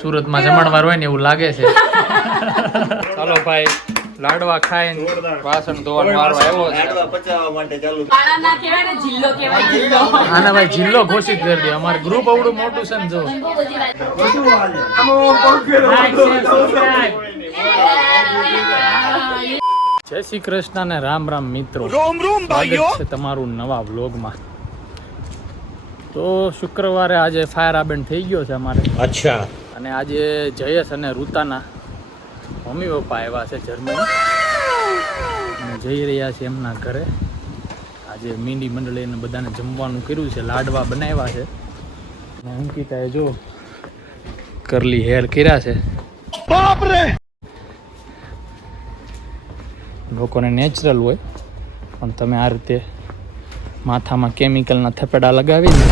સુરતમાં જમણવાર હોય ને એવું લાગે છે. ચાલો ભાઈ લાડવા ખાઈને વાસણ ધોવા મારવા આવ્યો છે. આના ભાઈ જિલ્લો ઘોષિત કરી દે. અમારું ગ્રુપ આવડું મોટું છે ને જો. જય શ્રી કૃષ્ણ ને રામ રામ મિત્રો, સ્વાગત છે તમારું નવા વ્લોગમાં. તો શુક્રવારે આજે ફાયર આબેન્ટ થઈ ગયો છે અમારે. અચ્છા. અને આજે જયેશ અને ઋતાના મમ્મી પપ્પા આવ્યા છે જર્મની અને જઈ રહ્યા છે એમના ઘરે. આજે મીંડી મંડળીને બધાને જમવાનું કર્યું છે, લાડવા બનાવ્યા છે. અને અંકિતાએ જો કરલી હેર કર્યા છે. બાપરે! લોકોને નેચરલ હોય પણ તમે આ રીતે માથામાં કેમિકલના થપેડા લગાવીને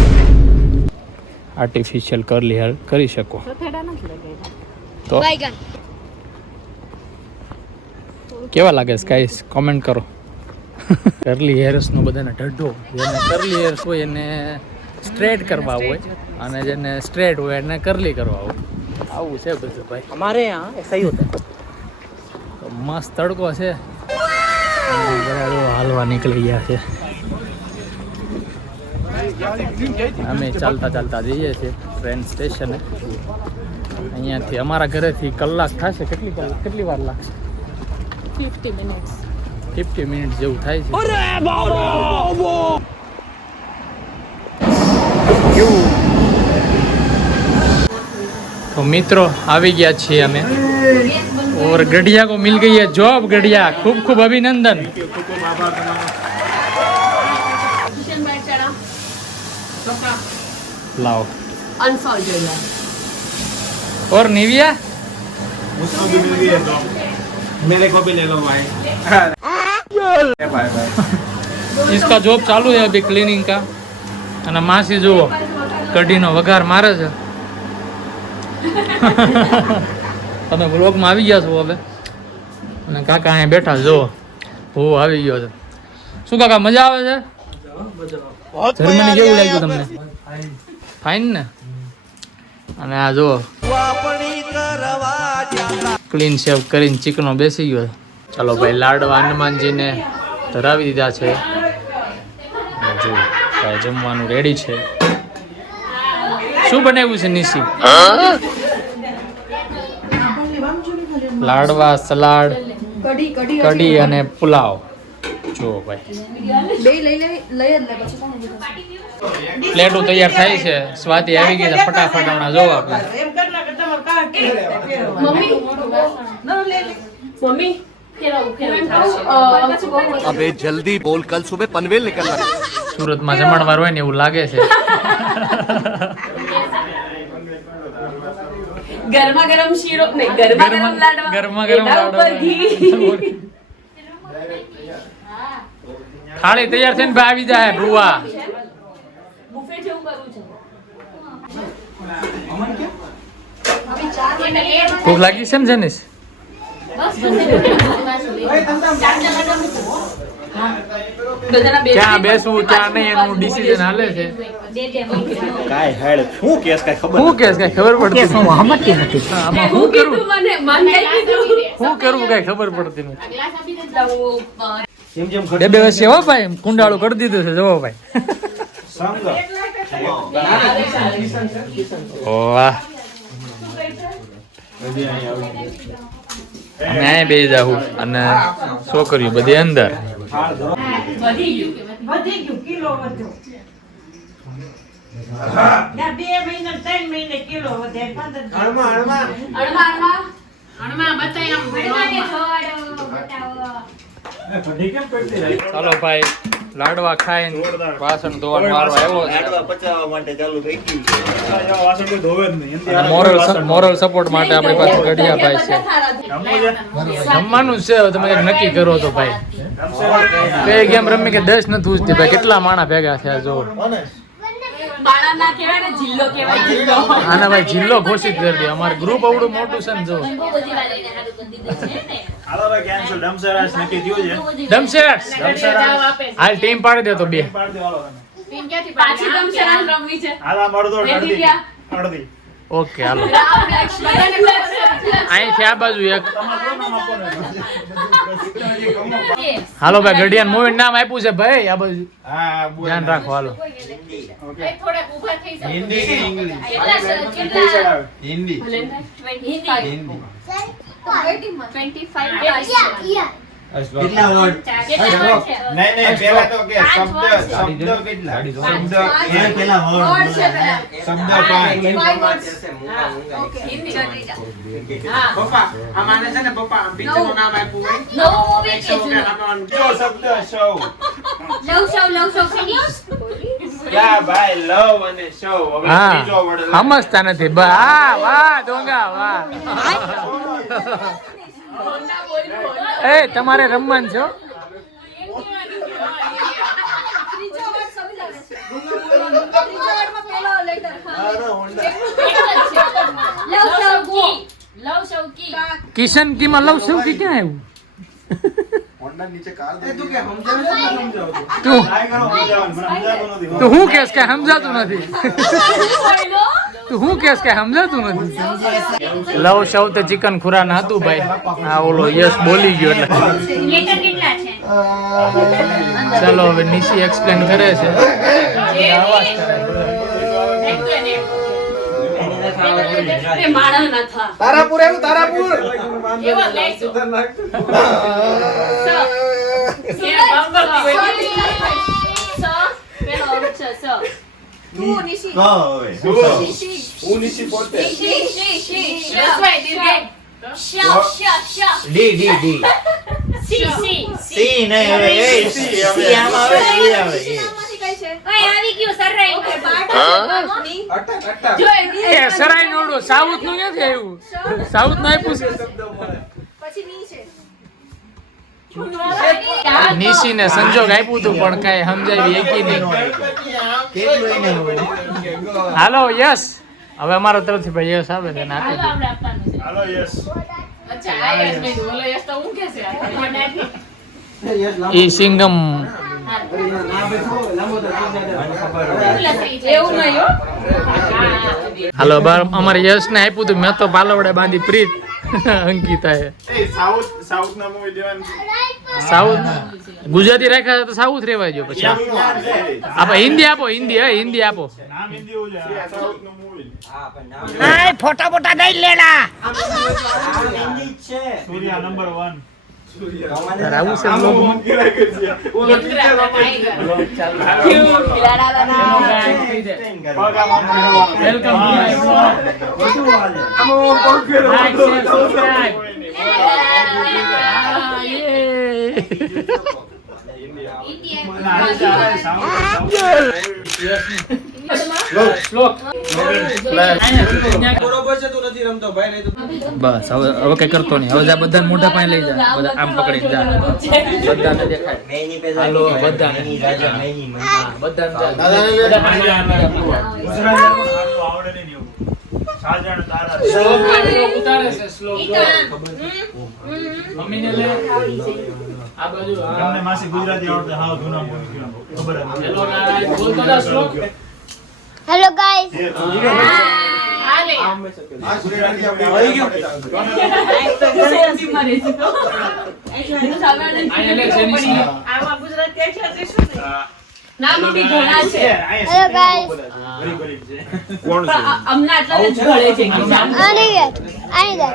આર્ટિફિશિયલ કરલી હેર કરી શકો. તો કેવા લાગે છે ગાઈસ, કોમેન્ટ કરો. કરલી હેર્સનો બધાને ઢઢો. જેને કરલી હેર્સ હોય એને સ્ટ્રેટ કરવા હોય અને જેને સ્ટ્રેટ હોય એને કરલી કરવા હોય. આવું છે બધું ભાઈ. हमारे यहाँ ऐसा ही होता है. તો મસ્ત તડકો છે. હાલવા નીકળી ગયા છે. અમે ચાલતા ચાલતા જઈએ છીએ ટ્રેન સ્ટેશને. અહીંયાથી અમારા ઘરેથી કલાક થશે. કેટલી વાર લાગશે? 50 મિનિટ જેવું થાય છે. તો મિત્રો આવી ગયા છીએ અમે. और गढ़िया को मिल गई है जॉब. गढ़िया खूब खूब अभिनंदन. लाओ और निविया उसको भी मिल गई है जॉब. मेरे को भी ले लो भाई. इसका जॉब चालू है अभी क्लीनिंग का. અને માસી જુઓ કઢીનો વઘાર મારે છે. તમે વ્લોગમાં આવી ગયા છો હવે. અને કાકા અહીંયા બેઠા જો. હું આવી ગયો છે. શું કાકા મજા આવે છે? જર્મની કેવું લાગ્યું તમને? ફાઇન ને? અને આ જો ક્લીન શેવ કરીને ચીકનો બેસી ગયો. ચાલો ભાઈ લાડવા હનુમાનજીને ધરાવી દીધા છે. જો ભાઈ જમવાનું રેડી છે. શું બનાવ્યું છે નિશી? લાડવા, સલાડ, કઢી અને પુલાવ. જો ભાઈ પ્લેટો તૈયાર થાય છે. સ્વાતિ આવી ગઈ છે ફટાફટ. હમણાં જો આપણે अबे जल्दी बोल, कल सुबह पनवेल निकलना. સુરતમાં જમણવાર હોય ને એવું લાગે છે. ગરમા ગરમ શીરો નહીં, ગરમા ગરમ લાડવા, ગરમા ગરમ એના ઉપર ઘી. થાળી તૈયાર થઈને ભાઈ આવી જાય ભુવા. બુફે જેવું કરવું છે. ભૂખ લાગી છે ને જનીશ? ક્યાં બેસવું ક્યાં નહીં એનું ડિસિઝન હાલે છે. काय हेड શું કેસ કાઈ ખબર શું કેસ કઈ ખબર પડતી નથી. આમાં શું કરવું શું કરવું કઈ ખબર પડતી નથી. જેમ જેમ બે વર્ષ હો ભાઈ કુંડાળું કરી દીધું છે. જવો ભાઈ. સંગ વાહ. અમે અહીં બેસી જાઉં અને છોકરીઓ બધી અંદર. વધી ગયું કિલો વધ્યો. યા 2 મહિના 3 મહિને કિલો વધે. 15 અણમા બતાય આમ ચાલો ભાઈ લાડવા ખાઈને વાસણ ધોવા મારવા આવ્યો છે. પચાવવા માટે ચાલુ થઈ ગયું છે. વાસણ કોઈ ધોવે જ નહીં. અને મોરલ સપોર્ટ માટે આપણી પાસે ગઢિયા ભાઈ છે. જમવાનું છે. હવે તમે કંઈક નક્કી કરો તો ભાઈ. બે ગેમ રમી કે 10 નથી ઉજતી ભાઈ. કેટલા માણા ભેગા થયા જો. બાળાના કહેવાય ને જિલ્લો કહેવાય જિલ્લો. આના ભાઈ જિલ્લો ઘોષિત કરી દે. અમારું ગ્રુપ આવડું મોટું છે ને જો. હાલો ભાઈ કેન્સલ. ડમસરાસ નક્કી થયું છે. ડમશેરાસ હાલ ટીમ પાડી દે તો બે. પાડી દેવાલો તમે. પાછી તમે શરાબ રમવી છે. હાલ આ મારું તો અડધી. ઓકે હાલો રામ લક્ષ્મણ અહીંથી આ બાજુ એક હાલો ભાઈ ઘડિયાળ મૂવી નામ આપ્યું છે ભાઈ આ બાજુ હા બોલ ધ્યાન રાખો હાલો થોડા ઊભા થઈ જાવ હિન્દી કે ઇંગ્લિશ કેટલા હિન્દી હિન્દી હિન્દી 25 કેટલા વર્ડ નહીં પેલા તો કે શબ્દ કેટલા શબ્દ પેલા વર્ડ શબ્દ પપ્પા અમાને છે ને પપ્પા પિક્ચર નું નામ આપ્યું હોય નવું મૂવી છે જો શબ્દ શવ લવ શો ફિનિશ યા ભાઈ લવ અને શવ હવે હા ત્રીજો વર્ડ સમજતા નથી વાહ વાહ ડોંગા વાહ એ તમારે રમવાનું છે હો. લવ શૌકી કિશન કી માં લવ સૌ કી ક્યાં આવ્યું તું હું કેસ કે સમજાતું નથી તું હું કેસ કે સમજાતું નથી લવ સૌ તો ચિકન ખુરાના હતું ભાઈ હા ઓલો યસ બોલી ગયો એટલે લેટર કેટલા છે ચાલો હવે નિશી એક્સપ્લેન કરે છે આવાજ કરે એ માણસ ન થા તારાપુર એવું તારાપુર એવો લેજો સ પેલો અક્ષર સ હું નિશી પોતે એ સરાઈ નોડો સાઉથ નું નથી આવ્યું સાઉથ નું આપ્યું છે નિશી ને સંજોગ આપ્યું હતું પણ કઈ સમજાવી એકી નહીં હાલો યસ હવે અમારા તરફથી ભાઈ યસ આવે છે ને આપી દો હાલો યસ ઈ સિંગમ એવું નહીં હો હાલો અમારે યશ ને આપ્યું હતું મેં તો પાલવડે બાંધી પ્રીત અંકિતા એ સાઉથ ના મૂવી દેવાનું સાઉથ ગુજરાતી રાખ્યા તો સાઉથ રેવાય જો પછી આપણે હિન્દી આપો હિન્દી હે હિન્દી આપો નામ હિન્દી હોવું જોઈએ સાઉથ નું મૂવી સૂર્યા નંબર 1 આવું છે ઓલો ટીચર વેલકમ બસ હવે કઈ કરતો નહીં હવે જા બધાને મોઢા પાસે લઈ જા બધા આમ પકડીને જા બધાને દેખાય હાલો બધાને હા, બધાને જા આવડે નહીં એવું શાહજહાન તારા શ્લોક ઉતારે છે શ્લોક મમ્મીને લે આ બાજુ તમને માસી ગુજરાતી આવડે હાવ જૂના મૂવી ખબર હતી હેલો ગાઈસ બોલતો જા શ્લોક Hello guys. હાલે આ ગુજરાતી આવી ગયું આને લે છે નિશી આમાં ગુજરાતી એટલે જ શું છે? નામ બી ઘણા છે Hello guys. ગરીબ ગરીબ છે કોણ છે અમને આટલા જ ઘડે છે કે જાણ Ani get. Ani that.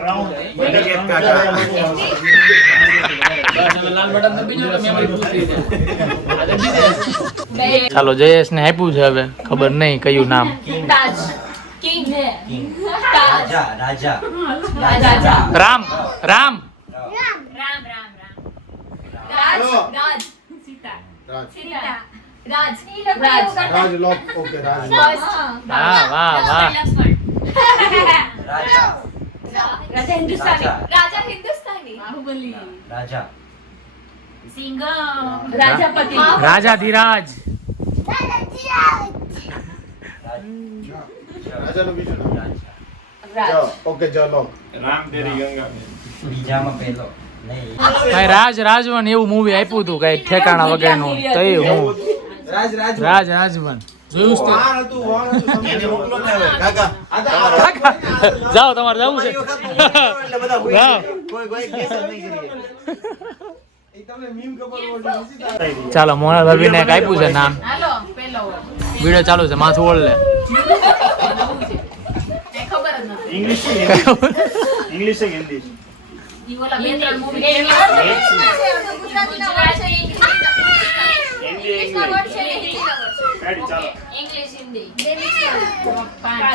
બસ હવે લાલ બટન દબાઈ જો તો મેમરી પૂરી થઈ જાય આ દબી દે ચાલો જયેશ ને આપ્યું છે હવે ખબર નહીં કયું નામ તાજ કિંગ તાજ રાજા રામ રામ રામ રામ રામ રાજ રાજ સીતા સીતા રાજ રાજ લોક ઓકે રાજ વાહ વાહ વાહ રાજા હિન્દુસ્તાની બાહુબલી રાજા સિંઘ રાજાપતિ રાજાધિરાજ રાજાનું બીજું નામ રાજ ઓકે ચલો રામ તેરી ગંગા બીજામાં પહેલો નહીં કઈ રાજ રાજવન એવું મૂવી આપ્યું હતું કઈ ઠેકાણા વગરનું તો એ હું રાજ રાજવન જોયું છે વાહન હતું, વાહન હતું. એને મોકલો ને હવે કાકા જાઓ તમારે જવું છે એટલે બધા હોય જાઓ કોઈ કેસ જ નહીં કરીએ એ તમને મીમ ખબર હોય છે. ચાલો મોનાલ ભાભી ને આપ્યું છે નામ હાલો પેલો વિડિયો ચાલુ છે માથું ઓળ લે એ ખબર જ નથી ઇંગ્લિશ છે ઇંગ્લિશ છે કે હિન્દી ઈ ઓલા બે ત્રણ મૂવી રેડી ચાલો ઇંગ્લિશ હિન્દી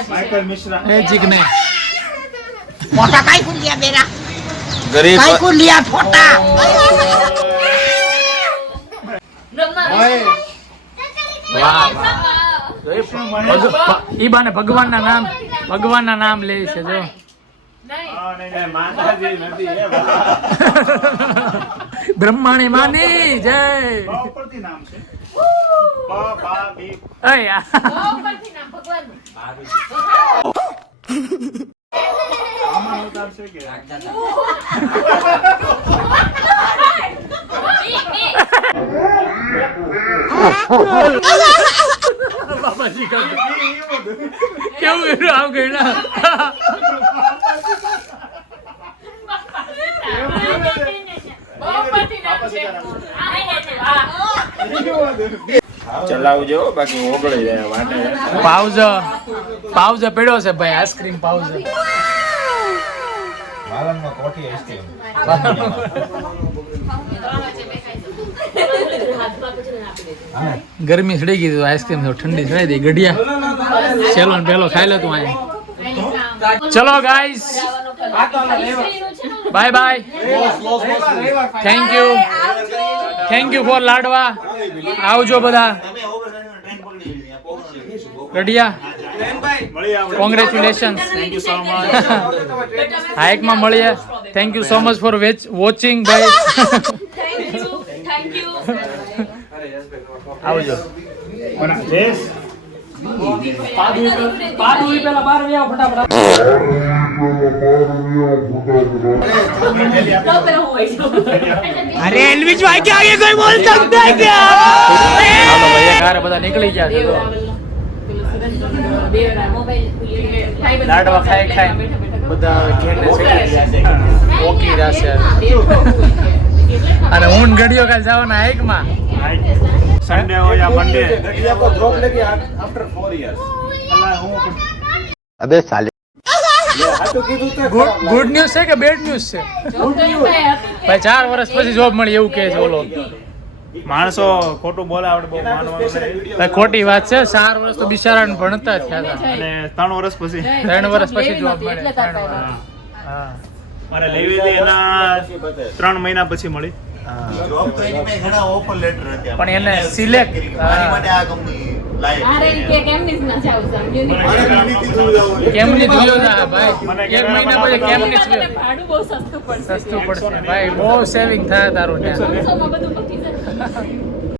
માઇકલ મિશ્રા એ જીક ને फोटा काय को लिया मेरा ગરીબ काय को लिया फोटा વાહ ઈ બાને ભગવાનના નામ લે છે જો હા નહીં માતાજી નથી એ બ્રહ્માણી માની જય બહુ પરથી નામ છે બા બા બી અય આમાં અવતાર છે કે બાબાજી કેવું કર્યું આમ કર્યું ચલાવજો બાકી ઓગળી જાય વાટે પાઉઝ પડ્યો છે ભાઈ આઈસ્ક્રીમ પાઉઝ માલનમાં કોઠી આઈસ્ક્રીમ ગરમી સડી ગઈ તો આઈસ્ક્રીમ તો ઠંડી ચડાઈ દઈ ગઢિયા સેલો ને પેલો ખાઈ લે તું અહીંયા ચલો guys bye bye thank you for લાડવા આવજો બધા ગઢિયા congratulations thank you so much હાઈકમાં મળીએ thank you so much for watching ભાઈ થેન્ક યુ આવજો બના જેસ अरे एलविज भाई के आगे कोई बोल सकता है क्या હાલો ભાઈ ઘરે બધા નીકળી ગયા છે તો લાડવા ખાઈ ખાઈ બધા ઘેરને ચડી ગયા છે ઓકી રાશે અને હું ગઢિયો કાલ જવાના હાઈકમાં સન્ડે હોય યા મંડે गठिया को ड्रॉप लेके आफ्टर 4 years અલા હું अबे साले ગુડ ન્યૂઝ છે કે બેડ ન્યૂઝ છે ભાઈ 4 વર્ષ પછી જોબ મળી એવું કહે છે બોલો માણસો ખોટું બોલે આપણે બહુ માનવાનું નહીં ભાઈ ખોટી વાત છે 4 વર્ષ તો બિચારાને ભણતા જ થયા હતા અને 3 વર્ષ પછી 3 વર્ષ પછી જોબ મળે હા મારે લેવી હતી એના 3 મહિના પછી મળી जॉब तो इनमें घણા ઓફર લેટર હતા પણ એને સિલેક્ટ મારી માટે આ કંપની લાઈક અરે કે કેમ ના જાવ સમજ્યું નહીં મારે નીતિ દૂર જવું કેમ ની જોયો ના ભાઈ મને એક મહિના પછી કેમ ની મને ભાડું બહુ સસ્તું પડશે સસ્તું પડશે ભાઈ બહુ સેવિંગ થાય તારું ત્યાં 500 માં બધું પતી જાય